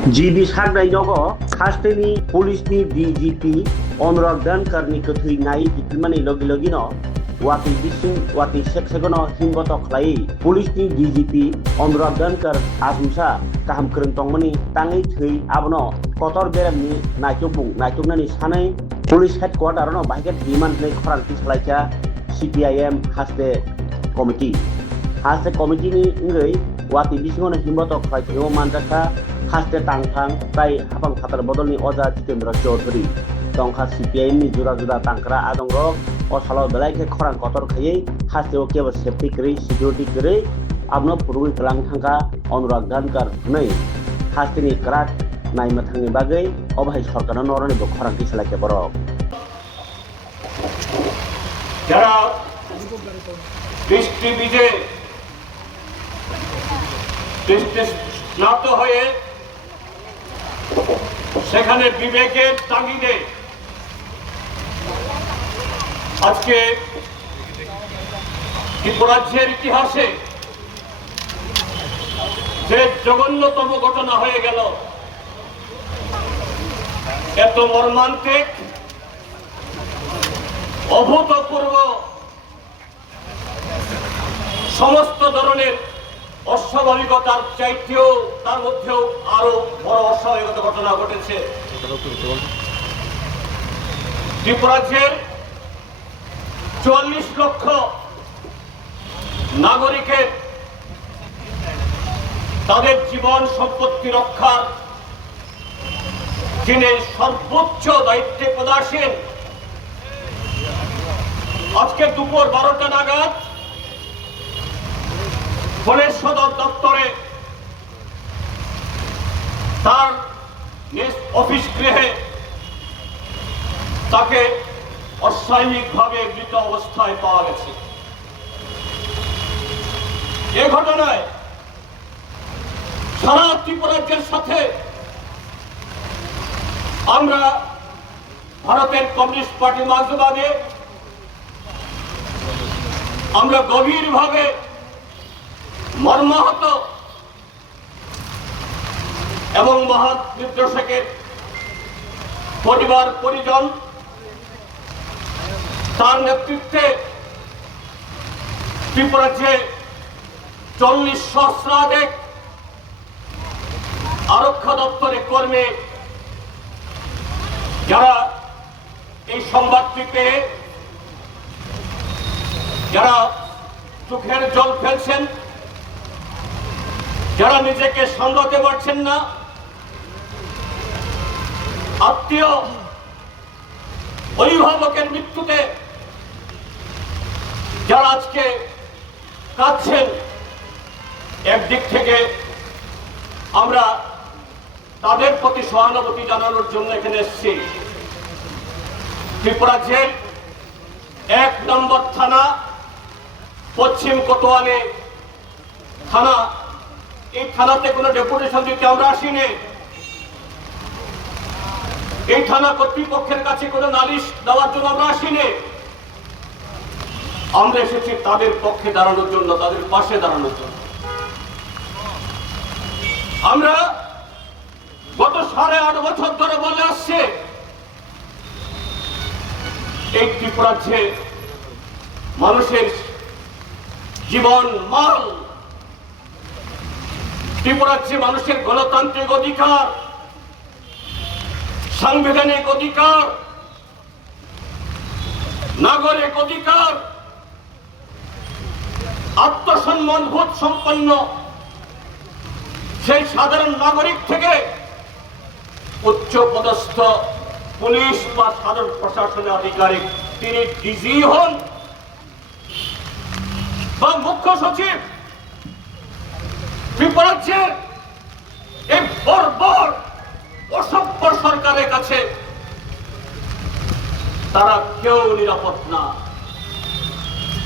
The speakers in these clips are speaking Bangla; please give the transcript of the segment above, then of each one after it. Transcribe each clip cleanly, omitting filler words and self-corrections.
GB सागनायजों खास्तेनि पुलिसनि DGP अनुराग दानकारनि गोथैनाय बिथोनमानि लगे-लगेनो वाति बिसिं वाति सेकसेकनो हिमबत खलायै पुलिसनि DGP अनुराग दानकार आसुंसा गाहाम खोरोंतंमोननि ताङै थै आबनो कतर बेरामनि नायथुकनानै सानै पुलिस हेडक्वार्टारनो बाहायके डिमान्डनै खरांथि सालायचा CPIM हास्ते कमिटिनि इंगै वाति बिसिङावनो हिमबत खलायथिनो मानजाखा हास्ते तांथां ताई हाफां फातार बदलनि अजा जितेन्द्र चौधरी तंखा CPIM नि जुदा तांक्रा आदंग असालाव बेलायखे खरां कतर खायै हास्तेआव केवल सेफ्टी करै सिकिउरिटी करै आबनो फुरुगै गलां थांखा अनुराग दानकार नै हास्तेनि क्राक नायमाथांनि बागै अबाहाय सरकारनो नरनिबो खरांथि सालायखे बरक যারা বৃষ্টি বিজে স্নাত হয়ে সেখানে বিবেকের তাগিদে আজকে ত্রিপুরাজ্যের ইতিহাসে যে জঘন্যতম ঘটনা হয়ে গেল, এত মর্মান্তিক অভূতপূর্ব সমস্ত ধরনের অস্বাভাবিকতার চাইতেও তার মধ্যেও আরো বড় অস্বাভাবিকতা ঘটনা ঘটেছে। ত্রিপুরাজ্যের ৪৪ লক্ষ নাগরিকের তাদের জীবন সম্পত্তি রক্ষার যিনি সর্বোচ্চ দায়িত্বে পদাসীন, আজকে দুপুর 12টা নাগাদ বনের সদর দপ্তরে তার নিজ অফিস গৃহে তাকে অস্বাভাবিকভাবে মৃত অবস্থায় পাওয়া গেছে। এ ঘটনায় সারা ত্রিপুরাজ্যের সাথে আমরা ভারতের কমিউনিস্ট পার্টি মার্ক্সবাদী আমরা গভীরভাবে মর্মাহত এবং মহৎ নির্দেশকের পরিবার পরিজন, তার নেতৃত্বে ত্রিপুরাজ্যে ৪০ সহস্রাধিক আরক্ষা দপ্তরের কর্মী যারা এই সংবাদটি পেয়ে যারা চোখের জল ফেলছেন, যারা নিজেকে সামলাতে পারছেন না, আত্মীয় অভিভাবকের মৃত্যুতে যারা আজকে কাঁদছেন, একদিক থেকে আমরা তাদের প্রতি সহানুভূতি জানানোর জন্য এখানে এসেছি। ত্রিপুরাজ্যের ১ নম্বর থানা পশ্চিম কোতোয়ালি থানা, এই থানাতে কোনো ডেপুটেশন দিতে আমরা আসিনি। এই থানা কর্তৃপক্ষের কাছে কোনো নালিশ দেওয়ার জন্য আমরা আসিনি। আমরা এসেছি তাদের পক্ষে দাঁড়ানোর জন্য, তাদের পাশে দাঁড়ানোর জন্য। আমরা গত ৮.৫ বছর ধরে বলে আসছে এই ত্রিপুরাজ্যে মানুষের জীবন মাল, ত্রিপুরাজ্যে মানুষের গণতান্ত্রিক অধিকার, সাংবিধানিক অধিকার, নাগরিক অধিকার, আত্মসম্মানবোধ সম্পন্ন সেই সাধারণ নাগরিক থেকে উচ্চ পদস্থ পুলিশ বা সাধারণ প্রশাসনের আধিকারিক, তিনি ডিজি হন বা মুখ্য সচিব, ত্রিপুরাজ্যের এই বর্বর অসভ্য সরকারের কাছে তারা কেউ নিরাপদ না।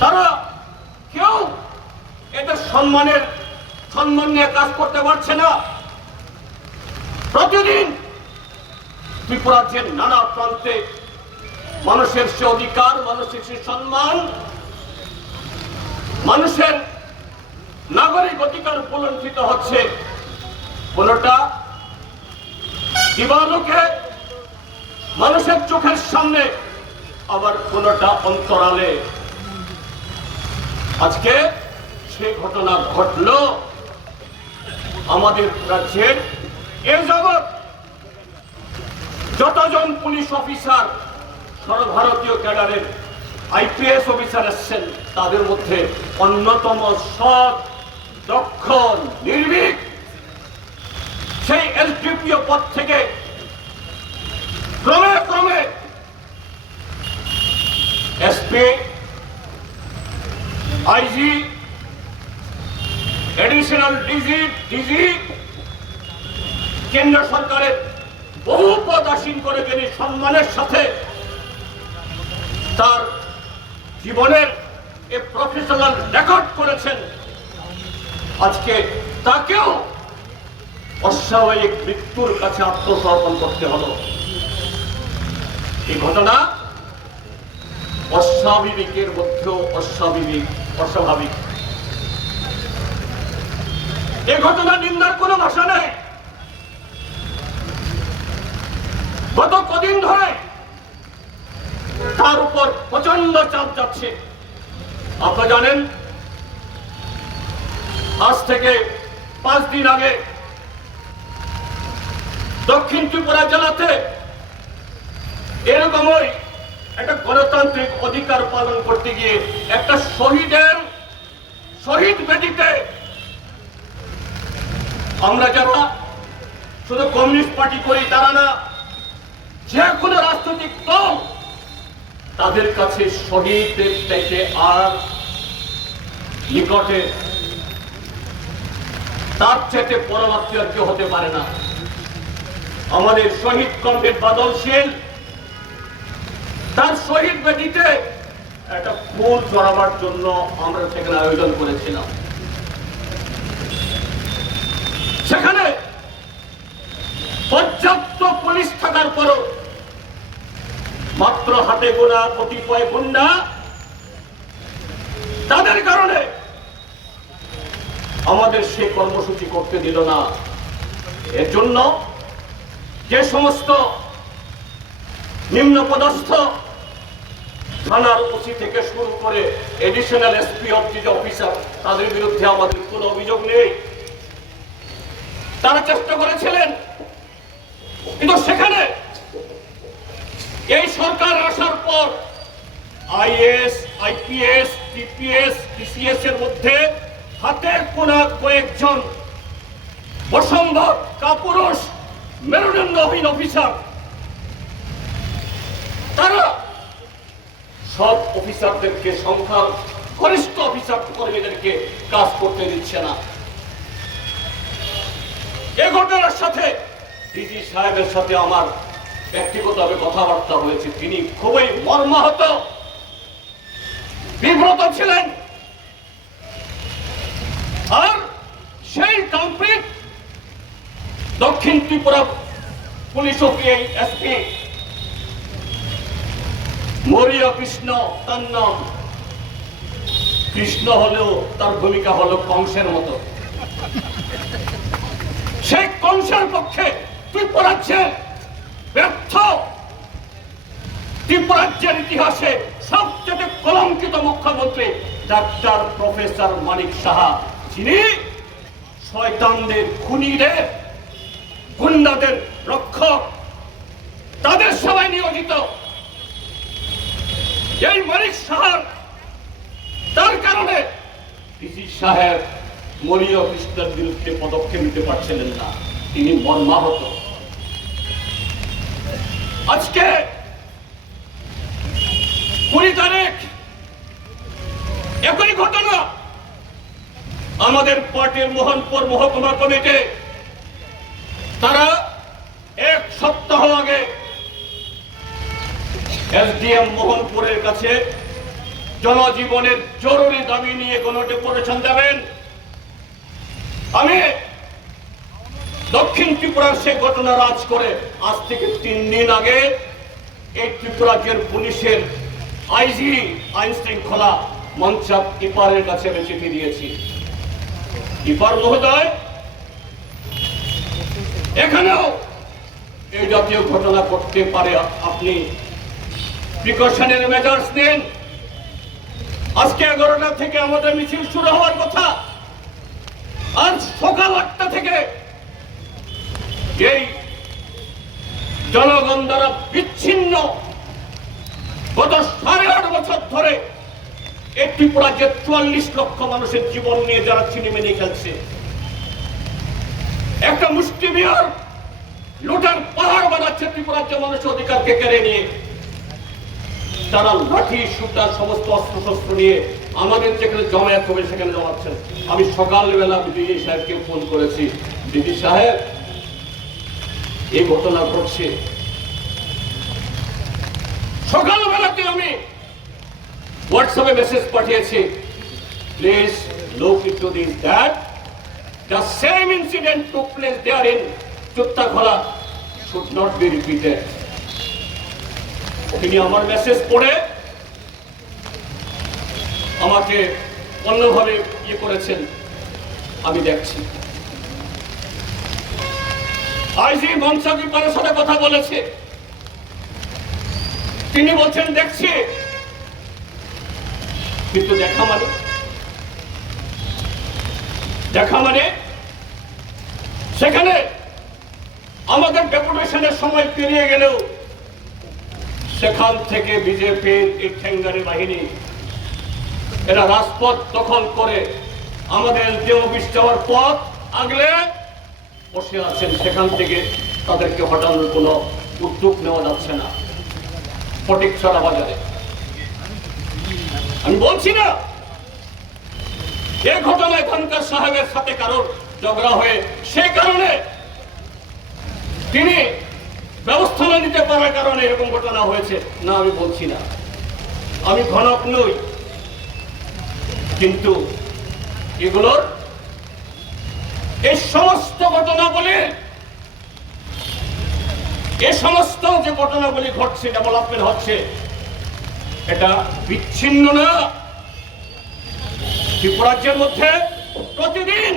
তারা কেউ এদের সম্মান নিয়ে কাজ করতে পারছে না। প্রতিদিন ত্রিপুরাজ্যের নানা প্রান্তে মানুষের সে অধিকার, মানুষের সে সম্মান, মানুষের নাগরিক অধিকার উপলঙ্ঘিত হচ্ছে। কোনটা দিবালোকে মানুষের চোখের সামনে, আবার কোনটা অন্তরালে। আজকে সেই ঘটনা ঘটলো আমাদের রাজ্যের। এ যাবৎ যতজন পুলিশ অফিসার সর্বভারতীয় ক্যাডারের আইপিএস অফিসার এসছেন, তাদের মধ্যে অন্যতম সৎ, দক্ষ, নির্ভীক সেই এসডিপিও পদ থেকে ক্রমে ক্রমে এসপি, আইজি, এডিশনাল ডিজি, কেন্দ্র সরকারের বহু পদ আসীন করে তিনি সম্মানের সাথে তার জীবনের এ প্রফেশনাল রেকর্ড করেছেন। আজকে তাকেও অস্বাভাবিক মৃত্যুর কাছে আত্মসমর্পণ করতে হলো। এই ঘটনা অস্বাভাবিকের মধ্যেও অস্বাভাবিক। এই ঘটনা নিন্দার কোনো ভাষা নেই। গত কদিন ধরে তার উপর প্রচন্ড চাপ যাচ্ছে। আপনারা জানেন, আজ থেকে 5 দিন আগে দক্ষিণ ত্রিপুরা জেলাতে এরকমই একটা গণতান্ত্রিক অধিকার পালন করতে গিয়ে একটা শহীদ বেদিতে আমরা যারা শুধু কমিউনিস্ট পার্টি করি তারা না, যে কোনো রাজনৈতিক দল তাদের কাছে শহীদদের চাইতে আর নিকটে, তার চাইতে পরবর্তী আর কেউ হতে পারে না। আমাদের শহীদ কমরেড বাদল শীল তার শহীদ বেদিতে একটা ফুল চড়াবার জন্য আমরা সেখানে আয়োজন করেছিলাম। সেখানে পর্যাপ্ত পুলিশ থাকার পরও মাত্র হাতে গোনা কতিপয় গুন্ডা তাদের কারণে আমাদের সেই কর্মসূচি করতে দিল না। এর জন্য যে সমস্ত নিম্ন পদস্থ থানার ওসি থেকে শুরু করে এডিশনাল এসপি অফিসার, তাদের বিরুদ্ধে আমাদের কোনো অভিযোগ নেই। তারা চেষ্টা করেছিলেন, কিন্তু সেখানে এই সরকার আসার পর আইএস, আইপিএস, টিপিএস, টিসিএস এর মধ্যে হাতের কোনা কয়েকজন অসম্ভব কাপুরুষ মেরুদণ্ডহীন অফিসার, তারা সব অফিসারদেরকে, সংখ্যা গরিষ্ঠ অফিসার কর্মীদেরকে কাজ করতে দিচ্ছে না। এ ঘটনার সাথে ডিজি সাহেবের সাথে আমার ব্যক্তিগতভাবে কথাবার্তা হয়েছে। তিনি খুবই মর্মাহত, বিব্রত ছিলেন। আর সেই কমপ্লিট দক্ষিণ ত্রিপুরা পুলিশ এসপি মরিয়া কৃষ্ণ, তার নাম কৃষ্ণ হলেও তার ভূমিকা হলো কংসের মতো। সেই কংসের পক্ষে ত্রিপুরাজ্যের ব্যর্থ, ত্রিপুরাজ্যের ইতিহাসে সবচেয়ে কলঙ্কিত মুখ্যমন্ত্রী ডাক্তার প্রফেসর মানিক সাহা, যিনি শয়তানদের, খুনিদের, গুন্ডাদের রক্ষক, তাদের সবাই নিয়োজিত। এই মানিক সাহার তার কারণে ডিজি সাহেব মরিয় কৃষ্ণের বিরুদ্ধে পদক্ষেপ নিতে পারছিলেন না, তিনি মর্মাহত। আজকে 20 তারিখ একই ঘটনা আমাদের পার্টির মোহনপুর মহকুমা কমিটি, তারা 1 সপ্তাহ আগে এসডিএম মোহনপুরের কাছে জনজীবনের জরুরি দাবি নিয়ে গণডেপুটেশন দেবেন। আমি দক্ষিণ ত্রিপুরার সে ঘটনা রাজ করে আজ থেকে 3 দিন আগে এই ত্রিপুরাজ্যের পুলিশের আইজি, আইন শৃঙ্খলা মঞ্চাক ইপারের কাছে আমি চিঠি দিয়েছি। ইপার মহোদয়, এখানেও এই জাতীয় ঘটনা ঘটতে পারে, আপনি প্রিকশনের মেজার্স নেন। আজকে 11টা থেকে আমাদের মিছিল শুরু হওয়ার কথা, আজ সকাল 8টা থেকে এই জনগণ দ্বারা বিচ্ছিন্ন গত 8.5 বছর ধরে এই ত্রিপুরা যে 44 লক্ষ মানুষের জীবন নিয়ে যারা ছিনিমিনি খেলছে, একটা মুষ্টিমেয় লুটার পাহাড় বানাচ্ছে ত্রিপুরার যে মানুষের অধিকারকে কেড়ে নিয়ে। তারা লাঠি সুতা সমস্ত অস্ত্র শস্ত্র নিয়ে আমাদের যেখানে জমায়েত হবে সেখানে জমাচ্ছেন। আমি সকালবেলা বিডিজি সাহেবকে ফোন করেছি, বিডিজি সাহেব এই ঘটনা ঘটছে। সকালবেলাতে আমি হোয়াটসঅ্যাপে মেসেজ পাঠিয়েছি, please look into this that the same incident took place there in Chuttakhola should not be repeated. তিনি আমার মেসেজ পড়ে আমাকে অন্যভাবে করেছেন, আমি দেখছি। আইজি মনসাক ইপারের সাথে কথা বলেছে, তিনি বলছেন দেখছি, কিন্তু দেখা মানে সেখানে আমাদের ডেপুটেশনের সময় পেরিয়ে গেলেও সেখান থেকে বিজেপির এই ঠেঙ্গারি বাহিনী এরা রাজপথ দখল করে আমাদের যে অফিস যাওয়ার পথ আগলে বসে আছেন। সেখান থেকে তাদেরকে হটানোর কোনো উদ্যোগ নেওয়া যাচ্ছে না। ফটিকছড়া বাজারে আমি বলছি না এই ঘটনায় খানকার সাহেবের সাথে কারোর ঝগড়া হয়ে সেই কারণে তিনি ব্যবস্থা না নিতে পারার কারণে এরকম ঘটনা হয়েছে, না আমি বলছি না, আমি ঘনক নই। কিন্তু এগুলোর এই সমস্ত ঘটনাবলী, এই সমস্ত যে ঘটনাগুলি ঘটছে, ডেভেলপমেন্ট হচ্ছে, এটা বিচ্ছিন্ন না। ত্রিপুরাজ্যের মধ্যে প্রতিদিন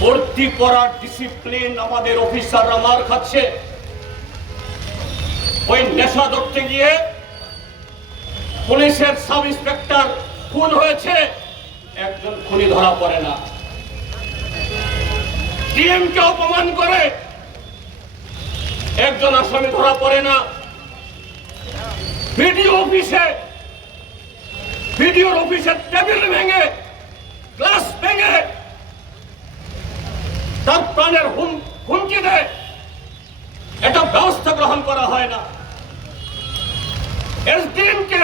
ভর্তি করার ডিসিপ্লিন আমাদের অফিসাররা মার খাচ্ছে। ওই নেশা ধরতে গিয়ে পুলিশের সাব ইন্সপেক্টর খুন হয়েছে, একজন খুনি ধরা পড়ে না। ডিএমকে অপমান করে একজন আসামি ধরা পড়ে না। ভিডিওর অফিসে টেবিল ভেঙে, গ্লাস ভেঙে তার প্রাণের হুমকি দেয়, এটা ব্যবস্থা গ্রহণ করা হয় না। এসডিএমকে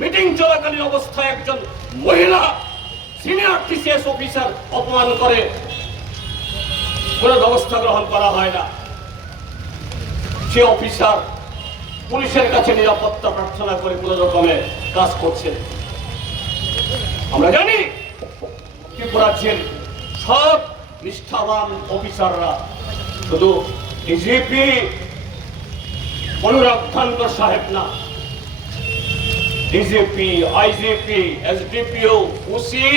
মিটিং চলাকালীন অবস্থায় একজন মহিলা সিনিয়র টিসিএস অফিসার অপমান করে, কোন ব্যবস্থা গ্রহণ করা হয় না। সে অফিসার পুলিশের কাছে নিরাপত্তা প্রার্থনা করে কোন রকমের কাজ করছে। আমরা জানি ত্রিপুরাজ্যের সব নিষ্ঠাবান অফিসাররা, শুধু ডিজিপি অনুরাগ খানকর সাহেব না, DGP, IGP, SDPO, OC,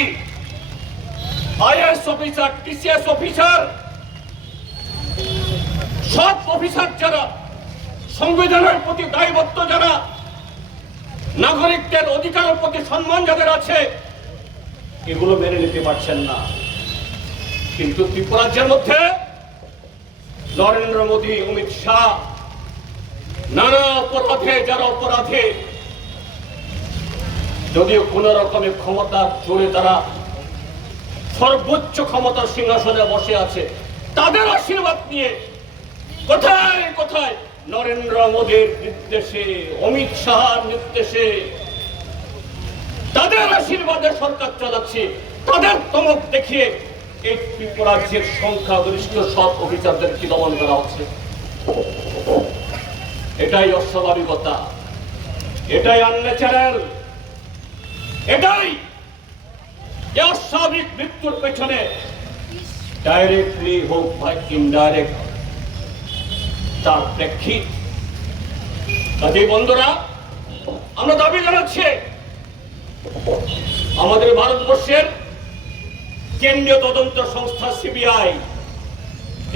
IAS officer, TCS officer, সব অফিসার যারা সংবিধানের প্রতি দায়বদ্ধ, যারা নাগরিকদের অধিকারের প্রতি সম্মান যাদের আছে, এগুলো মেনে নিতে পারছেন না। কিন্তু ত্রিপুরাজ্যের মধ্যে নরেন্দ্র মোদী, অমিত শাহ নানা অপরাধে, যারা অপরাধে, যদিও কোন রকমের ক্ষমতা জোরে তারা সর্বোচ্চ ক্ষমতার সিংহাসনে বসে আছে, তাদের আশীর্বাদ নিয়ে কোথায় কোথায় নরেন্দ্র মোদীর নির্দেশে, অমিত শাহর নির্দেশে, তাদের আশীর্বাদে সরকার চালাচ্ছে। তাদের তমক দেখিয়ে এই ত্রিপুরাজ্যের সংখ্যাগরিষ্ঠ সব অফিসারদেরকে দমন করা হচ্ছে। এটাই অস্বাভাবিকতা, এটাই আনন্যাচারাল, এটাই অস্বাভাবিক মৃত্যুর পেছনে ডাইরেক্টলি হোক বা ইনডাইরেক্ট তার প্রেক্ষিত। কাজেই বন্ধুরা, আমরা দাবি জানাচ্ছি আমাদের ভারতবর্ষের কেন্দ্রীয় তদন্ত সংস্থা সিবিআই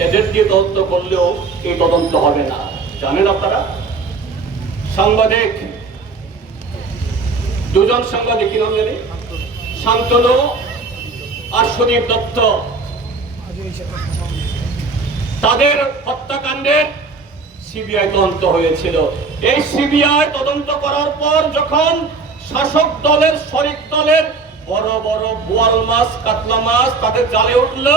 এদের দিয়ে তদন্ত করলেও এই তদন্ত হবে না। জানেন আপনারা, সাংবাদিক দুজন সাংবাদিক কি নাম জানি, শান্তনু আর সুদীপ দত্ত, তাদের হত্যাকাণ্ডের সিবিআই তদন্ত হয়েছিল। এই সিবিআই তদন্ত করার পর যখন শাসক দলের শরিক দলের বড় বড় বোয়াল মাছ কাতলা মাছ তাদের জালে উঠল,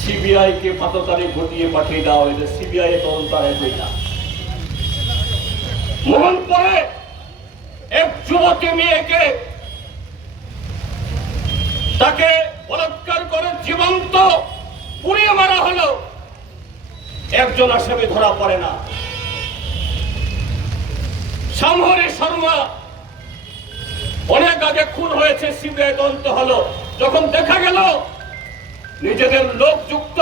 সিবিআই কে 15 তারিখ ঘটিয়ে পাঠিয়ে দেওয়া হয়েছে। সিবিআই তদন্ত আর হয় না। মোহনপুরে এক যুবতী মেয়েকে তাকে বলাৎকার করে জীবন্ত পুড়িয়ে মারা হলো, একজন আসামি ধরা পড়ে না। সামহরি শর্মা অনেক আগে খুন হয়েছে, সিবিআই তদন্ত হলো, যখন দেখা গেল নিজেদের লোক যুক্ত,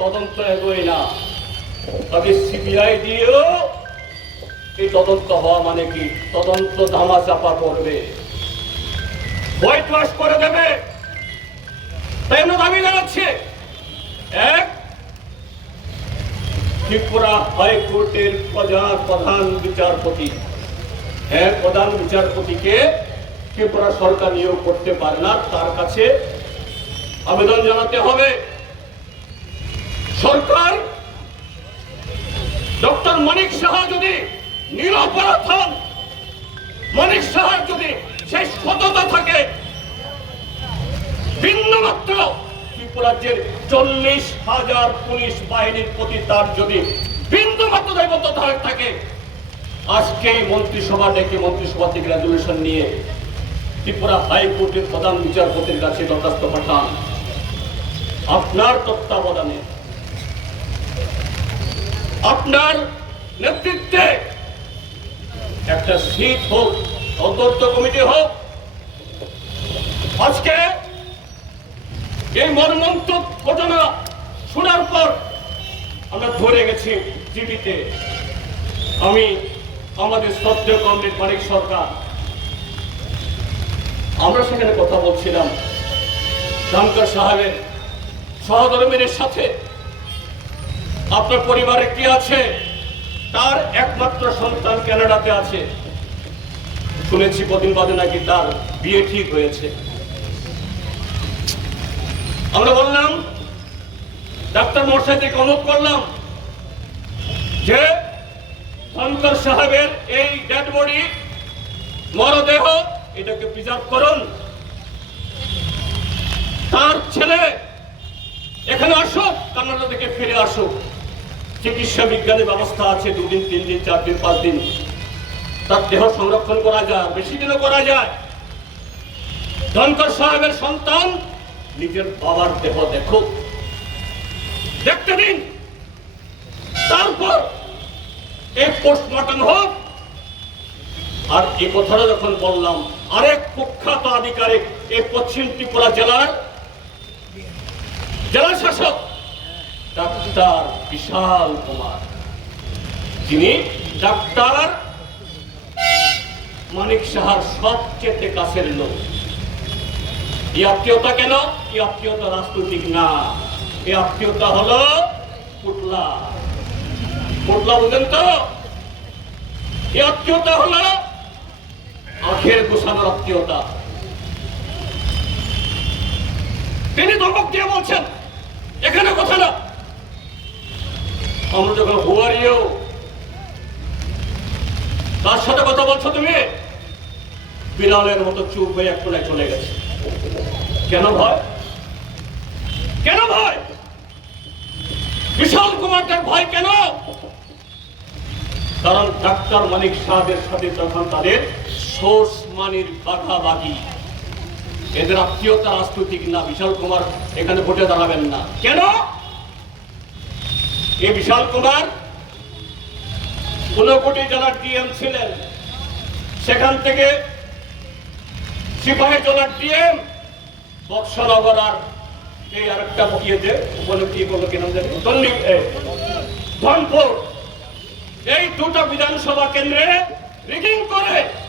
তদন্ত এগোয় না। তবে সিবিআই দিয়েও এই তদন্ত হওয়া মানে কি, তদন্ত ধামা চাপা করবে, হোয়াইট ওয়াশ করে দেবে। তাই আমরা দাবি জানাচ্ছি, এক, ত্রিপুরা হাইকোর্টের প্রধান বিচারপতি, প্রধান বিচারপতিকে ত্রিপুরা সরকার নিয়োগ করতে পারে না, তার কাছে আবেদন জানাতে হবে। সরকার ডক্টর মানিক সাহা যদি নিরপরাধ হন, মানিক সাহার যদি সেই সততা থাকে, বিন্দুমাত্র ত্রিপুরাজ্যের 40,000 পুলিশ বাহিনীর প্রতি তার যদি বিন্দুমাত্র দায়বদ্ধতা থাকে, আজকেই মন্ত্রিসভা ডেকে মন্ত্রিসভা থেকে রেজুলেশন নিয়ে ত্রিপুরা হাইকোর্টের প্রধান বিচারপতির কাছে দরখাস্ত পাঠান। আপনার তত্ত্বাবধানে, আপনার নেতৃত্বে একটা সিট হোক, তদন্ত কমিটি হোক। আজকে এই মর্মান্তিক ঘটনা শোনার পর আমরা ধরে গেছি টিভিতে। আমি আমাদের শ্রদ্ধেয় কমরেড মানিক সরকার, আমরা সেখানে কথা বলছিলাম ধনকর সাহেবের সহধর্মীদের সাথে। আপনার পরিবারে কি আছে? তার একমাত্র সন্তান কানাডাতে আছে, শুনেছি কদিন বাদে নাকি তার বিয়ে ঠিক হয়েছে। আমরা বললাম, ডাক্তার মশাইদেরকে অনুরোধ করলাম যে ধনকর সাহেবের এই ডেড বডি, মরদেহ, এটাকে প্রিজার্ভ করুন। তার ছেলে এখানে আসুক, কানাডা থেকে ফিরে আসুক, চিকিৎসা বিজ্ঞানের ব্যবস্থা আছে, 2 দিন 3 দিন 4 দিন 5 দিন তার দেহ সংরক্ষণ করা যায়, বেশি দিনও করা যায়। ধনকর সাহেবের সন্তান নিজের বাবার দেহ দেখুক, দেখতে দিন, তারপর এই পোস্টমর্টম হোক। আর এই কথাটা যখন বললাম, আরেক কুখ্যাত আধিকারিক, এই পশ্চিম ত্রিপুরা জেলার জেলা শাসক ডাক্তার বিশাল কুমার, যিনি ডাক্তার মানিক সাহার সবচেয়ে কাছের লোক। এই আত্মীয়তা কেন? এই আত্মীয়তা রাজনৈতিক না, এই আত্মীয়তা হলো পুটলা। পুটলা বুঝেন তো? এই আত্মীয়তা হলো আখের গোসানোর আত্মীয়তা। তিনি ধমক দিয়ে বলছেন, এখানে কথা না। আমরা যখন হুয়ারিও তার সাথে কথা বলছো, তুমি বিড়ালের মতো চুপ হয়ে এক কোনায় চলে গেছে। কেন ভয়? কেন ভয়? বিশাল কুমারটার ভয় কেন? কারণ ডাক্তার মানিক সাহেবের সাথে যখন তাদের সোর্স মানির বাঘাবাগি, এদের আত্মীয়তা রাজনৈতিক না। বিশাল কুমার এখানে ভোটে দাঁড়াবেন না। কেন? এই বিশাল কুমার 15 জেলার ডিএম ছিলেন, সেখান থেকে সিপাহী জেলার ডিএম, বক্সনগর আর এই আরেকটা ইয়েতে বলে কি বললো কি নাম জানি, ধনপুর, এই 2টা বিধানসভা কেন্দ্রে রিগিং করে